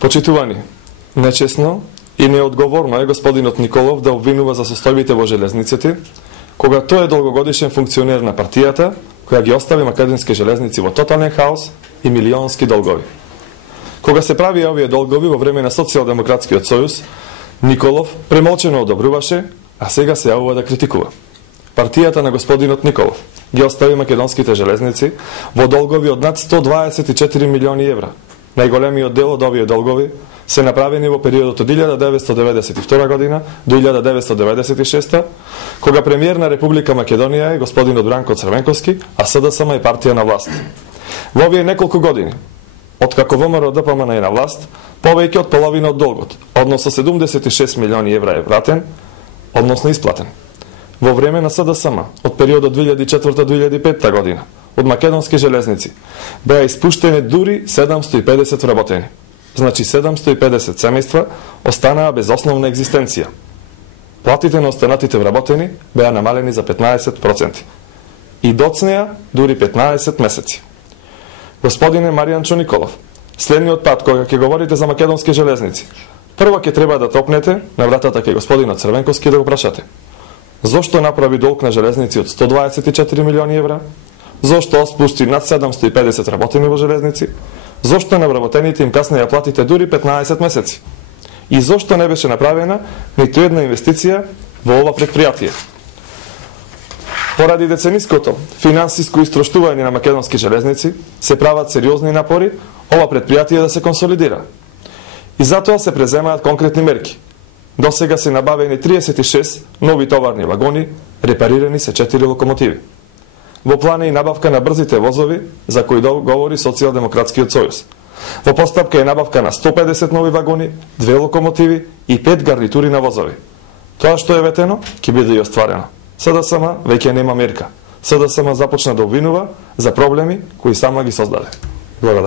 Почитувани, нечесно и неодговорно е господинот Николов да обвинува за состојбите во железниците, кога тој е долгогодишен функционер на партијата, која ги остави македонски железници во тотален хаос и милионски долгови. Кога се прави овие долгови во време на Социјалдемократскиот сојуз, Николов премолчено одобруваше, а сега се јавува да критикува. Партијата на господинот Николов ги остави македонските железници во долгови од над 124 милиони евра. Најголемиот дел од овие долгови се направени во периодот од 1992 година до 1996, кога премиер на Република Македонија е господинот Бранко Црвенковски, а СДСМ е партија на власт. Во овие неколку години, откако ВМРО ДПМН е на власт, повеќе од половина од долгот, односно 76 милиони евра е вратен, односно исплатен. Во време на СДСМ, од периодот 2004-2005 година, од македонски железници, беа испуштени дури 750 вработени. Значи 750 семејства останаа без основна екзистенција. Платите на останатите вработени беа намалени за 15%. И доцнеа дури 15 месеци. Господине Маријанчо Николов, следниот пат кога ќе говорите за македонски железници, прво ќе треба да топнете на вратата кај господинот Црвенковски да го прашате: зошто направи долг на железници од 124 милиони евра? Зошто отпушти над 750 работени во железници? Зошто на вработените им каснеја платите дури 15 месеци? И зошто не беше направена ниту една инвестиција во ова предпријатие? Поради децениското финансиско истроштување на македонски железници, се прават сериозни напори ова предпријатие да се консолидира. И затоа се преземаат конкретни мерки. До сега се набавени 36 нови товарни вагони, репарирани се 4 локомотиви. Во план е и набавка на брзите возови, за кои говори Социјалдемократскиот сојуз. Во постапка е набавка на 150 нови вагони, 2 локомотиви и 5 гарнитури на возови. Тоа што е ветено, ќе биде и остварено. СДСМ веќе нема мерка. СДСМ започна да обвинува за проблеми кои сама ги создаде. Благодарам.